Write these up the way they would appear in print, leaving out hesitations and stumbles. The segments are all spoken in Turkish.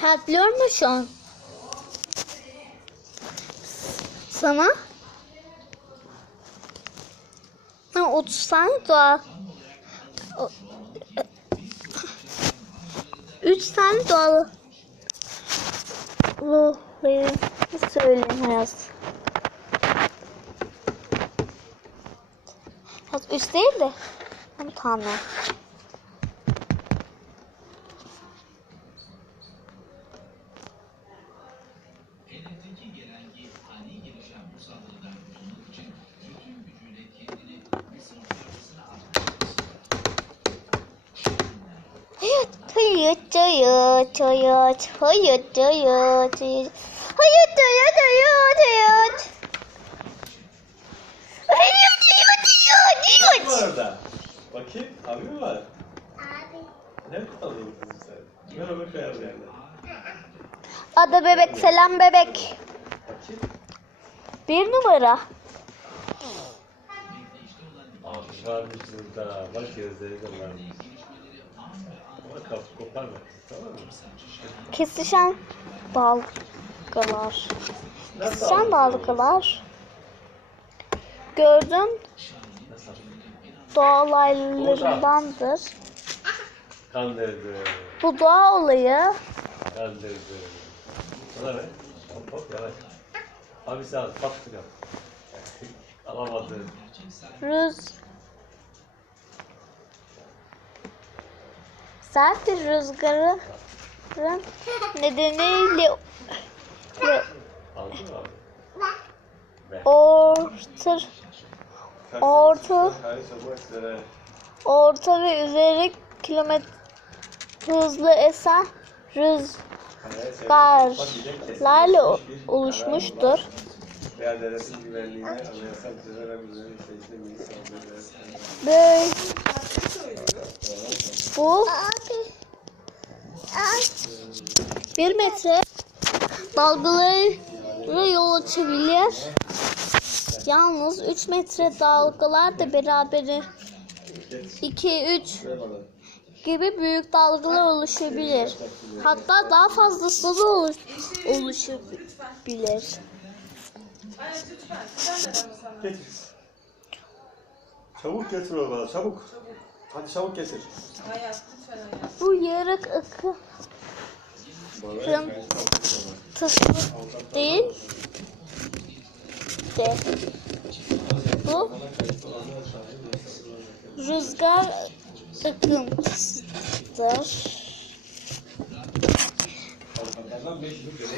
Ha, biliyor musun şu an? Sana 30 tane doğal 3 tane doğal ruhları söyleyeyim hayat. 3 değil de 10 tane. Hayat, hayat, hayat, hayat, hayat, hayat, hayat, hayat, hayat, hayat. Kim var orada? Bakayım, abi mi var? Abi. Ne kalıyorsun sen? Merhaba kayar yerler. Adı bebek, selam bebek. Bakayım. 1 numara. Abi varmış burada. Bak gözleri de varmış. Ama kapı koparma. Tamam mı? Kesişen dalgalar. Nasıl Kesişen aldın? dalgalar. Gördüm, Nasıl? doğa olaylarındandır. Kandırdı. Bu doğa olayı Kandırdı. Sana ne? Hop hop yavaş. Abi sen patlık yap. Alamadın. sert bir rüzgarın nedeniyle Aldın mı abi? orta ve üzeri kilometre hızlı esen rüzgarlarla oluşmuştur. Veya devletin güvenliğine anayasal düzenler üzerine işleyişine milli savunma Böyle bu 1 metre dalgalara yol açabilir. Yalnız 3 metre dalgalar da beraber 2-3 gibi büyük dalgalar oluşabilir. Hatta daha fazlası da oluşabilir. Getir. Çabuk getir onu bana, çabuk. Hadi çabuk getir. Bu yarık akıntısı değil de bu rüzgar akıntısıdır.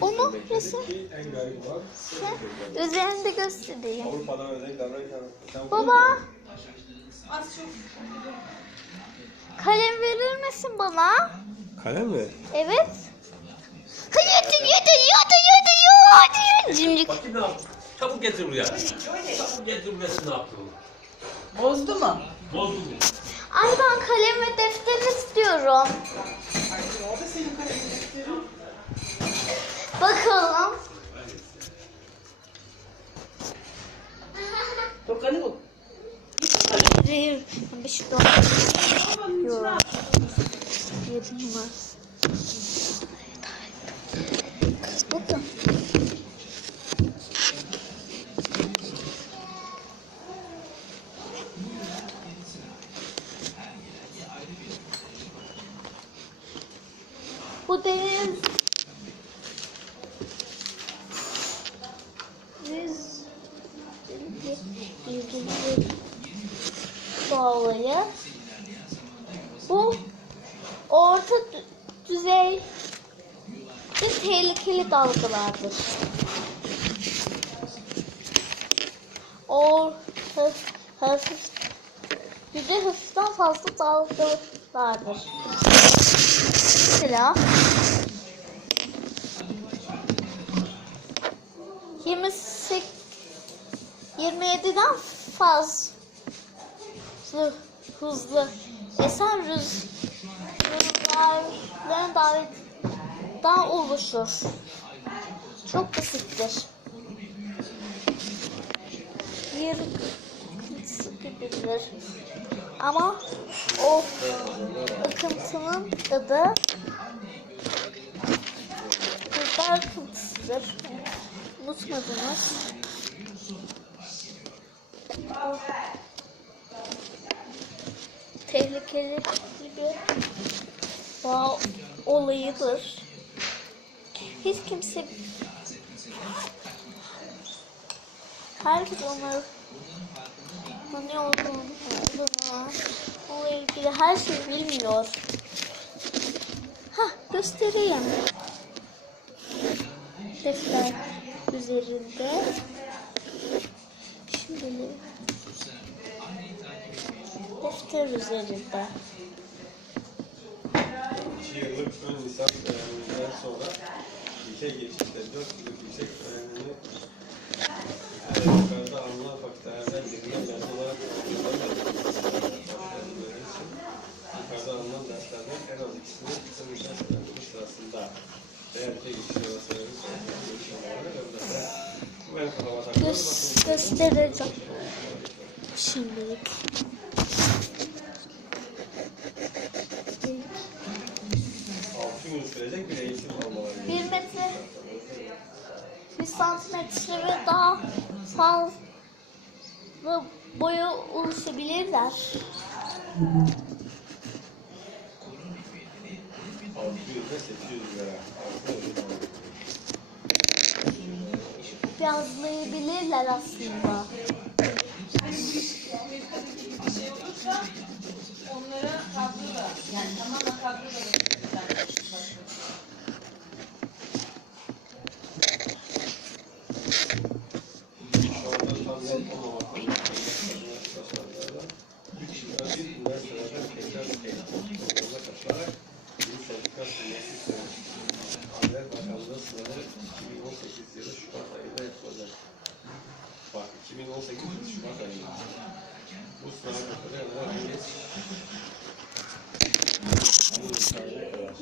Onu resim üzerinde göstereyim. Baba, kalem verir misin bana? Kalem mi? Evet. Hadi. Cimcik. Bakayım ne yaptın? Çabuk getir buraya. Çabuk getir buraya ne yaptın? Bozdu mu? Bozdu mu? Ay, ben kalem ve defter istiyorum. O da senin kalemin defterin. Bakalım. Dokanı bu. Hayır. Bir şey yok. Yok. Yedim var. Bakın. Bu deniz olayı. Bu orta düzey ve tehlikeli dalgalardır. Hafif hafiften fazla dalgalardır. Mesela 27'den fazla hızlı esen rüzgarların davetten oluşur. Çok basittir. Bir gibidir. Ama o akıntının adı rüzgar fırtınasıdır. Unutmadınız. Tehlikeli bir olayıdır. Hiç kimse, herkes onların ne olduğunu, onunla ilgili her şeyi bilmiyor. Göstereyim. Defter üzerinde. Şimdi defter üzerinde. 2 yıllık ön lisans öğreniminden sonra ülke geçişte 4 yıllık yüksek öğrenimi yukarıda alınan fakültelerden birinden mezun olarak yukarıda alınan derslerden en az ikisini ön lisans öğrenimi sırasında veya ülke geçişi olasılığı Göstereceğim. Şimdilik. 6 gün sürecek bir eğitim almaları 1 metre, 1 santimetre ve daha fazla boya oluşabilirler. 600 ve 800 lira. Yazlayabilirler aslında. Bir şey olursa onlara kadro da, yani tamamen kadro da verirler. Şu anda tam net olmamakla başarılarla 3 yıl önce üniversitelerden tekrar eğitim programına katılarak yeni sertifikat sunması istemiş. Adalet Bakanlığı sınavı 2018 yılı Şubat ayında yapılacak. Bak 2018 yılı Şubat ayında. Bu sınava katılarak herkes bu imkanına kadar.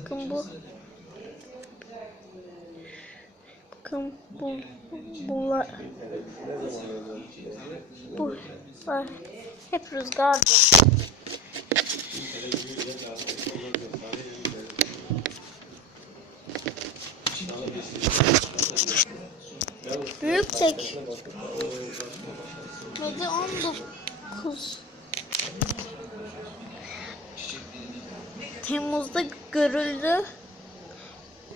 Bakın bu. Bakın bunlar. Ne zaman öğrenci? Bu var. Hep rüzgardır. Büyük tek. Ve de 19 Temmuz'da görüldü.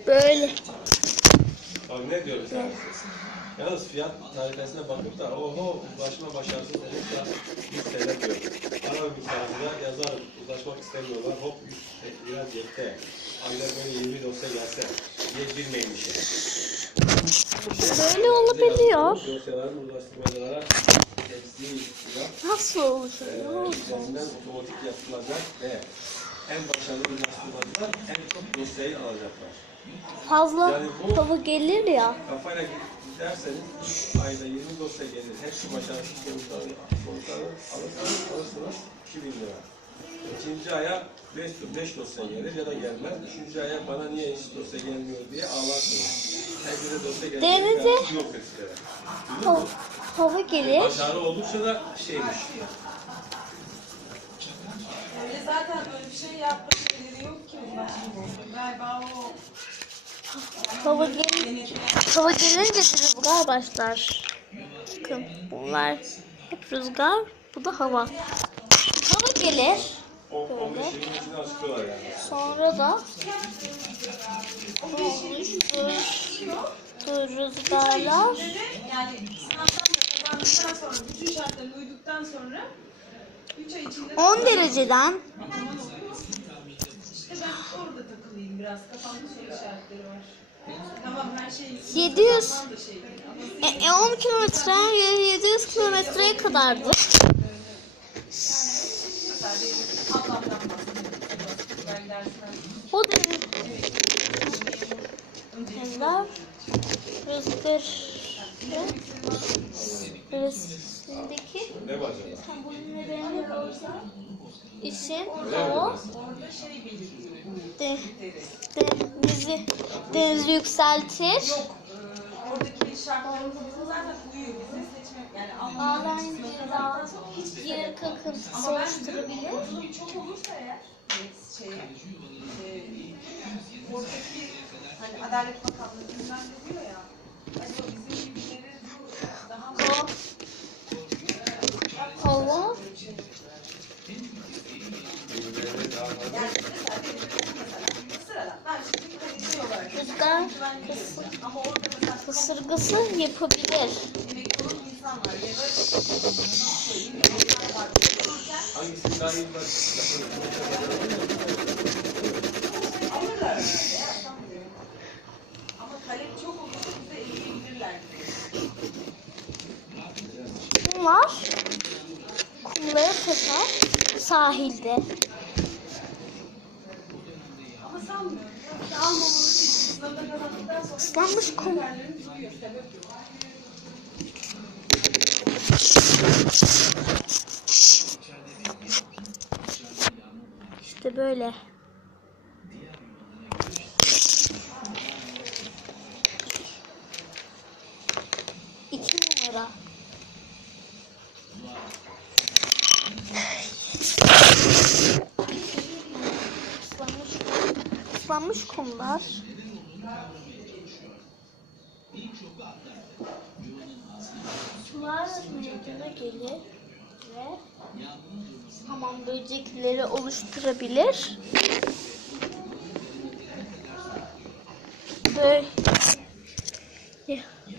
Böyle. Abi ne diyoruz yani? Yalnız fiyat tarifesine bakıp da oho uzlaşma başarısız olursa 100 TL diyor. Ara bir tarifine yazarım uzlaşmak istemiyorlar hop 100 lira cepte. Aylar böyle 20 dosya gelse diye girmeyin işe. Böyle olabiliyor. Dosyaların uzlaştırmalara hepsi Nasıl oluşuyor? üzerinden otomatik yapılacak ve en başarılı uzlaştırmacılar en çok dosyayı alacaklar. Fazla Yani bu- hava gelir ya. Kafayla giderseniz ayda 20 dosya gelir. Hepsi başarısız sonuçları alırsınız 2000 lira. İkinci aya 5 dosya gelir ya da gelmez. Üçüncü aya bana niye hiç dosya gelmiyor diye ağlarsınız. Herkese dosya gelir. Denize- Yok sizlere. Hava gelir. Başarı oldukça da şeymiş. Öyle zaten öyle bir şey yapma şeyleri yok ki uzlaşma. Galiba o Hava gelince rüzgar başlar. Bakın bunlar hep rüzgar. Bu da hava. Hava gelir. 15 yılın içine açıklıyorlar yani. Sonra da rüzgarlar yani sınavdan da kazandıktan sonra, bütün şartlarına uyduktan sonra 3 ay içinde 10 dereceden İşte ben orada takılayım biraz. Kafamda soru işaretleri var. Tamam her şey 700 zaman da şey değil. 10 kilometre 700 kilometreye kadardı. Sadece ablamdan bahsediyorum. Ben dersten O denizler rüzgarındaki Ne var acaba? sembolleri için o orada şey belirtiyor. denizi yükseltir. Yok. Oradaki şartlarımız zaten uyuyor. Bize seçmek yani Ağlayan daha yer kakıntısı ama ben oluşturabilir. diyorum çok olursa eğer şeye oradaki Hani Adalet Bakanlığı bilmem ne diyor ya. Acaba bizim gibileri daha mı? Hava. Birbirlerine daha fazla. Yani mesela sıradan ben şimdi kalite olarak Rüzgar güvenlik görüyorum. Ama orada mesela kasırgası yapabilir. emekli olan insan var ya da nasıl söyleyeyim insan var. Hangisini daha iyi var? Alırlar herhalde ya sanmıyorum. Ama talep çok olursa bize eleyebilirler. Bunlar kumlara takar sahilde. Ama sanmıyorum. Ya, almamalı değil. Sınavda kazandıktan sonra Islanmış kum. haberlerin duruyor. Sebep yok. İşte böyle. İki numara. Islanmış kumlar. Sular meydana gelir ve hamam böcekleri oluşturabilir. Böyle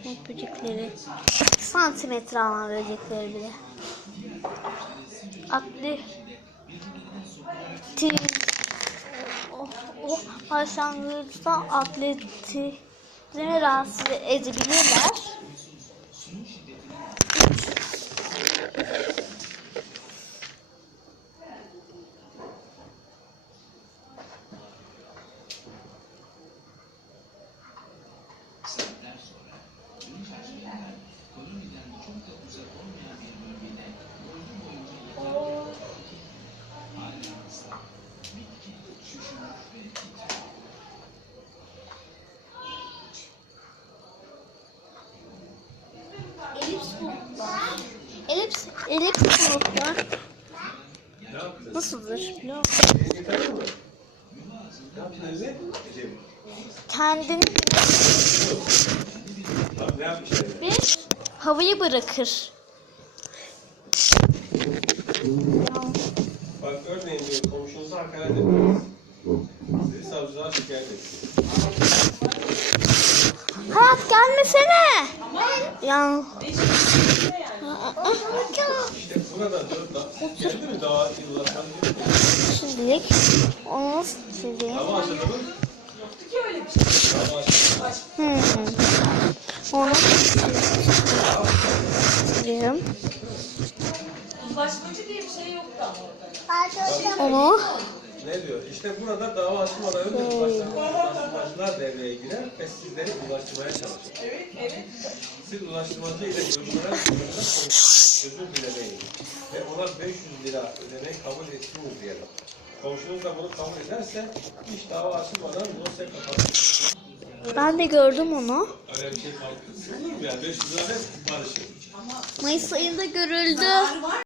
hamam böcekleri, santimetre alan böcekleri bile. O başlangıçta atletizmi rahatsız edebilirler. Elips bulutlar Ne yaptın? nasıldır biliyor musun? Elini tanıyor mu? Ne yaptın elini? Ecem. Kendini Bak ne yapmışlar? bir havayı bırakır. Bak örneğin diyor komşunuza hakaret ettiniz. Sizi savcılığa şikayet etti. Hayat gelmesene. Ya. İşte burada geldi mi daha yıllardan diyor. Şimdilik onu sileyim. Dava açıldı mı? Yoktu ki öyle bir şey. Dava açıldı. Onu sileyim. Uzlaşmacı diye bir şey yoktu ama orada. Onu Ne diyor? İşte burada dava açılmadan önce ulaştırmacılar devreye girer ve sizleri ulaştırmaya çalışır. Evet, evet. Siz ulaştırmacı ile görüşmeden özür dilemeyin ve ona 500 lira ödemeyi kabul etsiniz diyelim. Komşunuz da bunu kabul ederse iş dava açılmadan dosya kapatır. ben de gördüm onu. Öyle bir şey kalkıyor. Olur mu ya? 500 lira ver barışır. Mayıs ayında görüldü. Var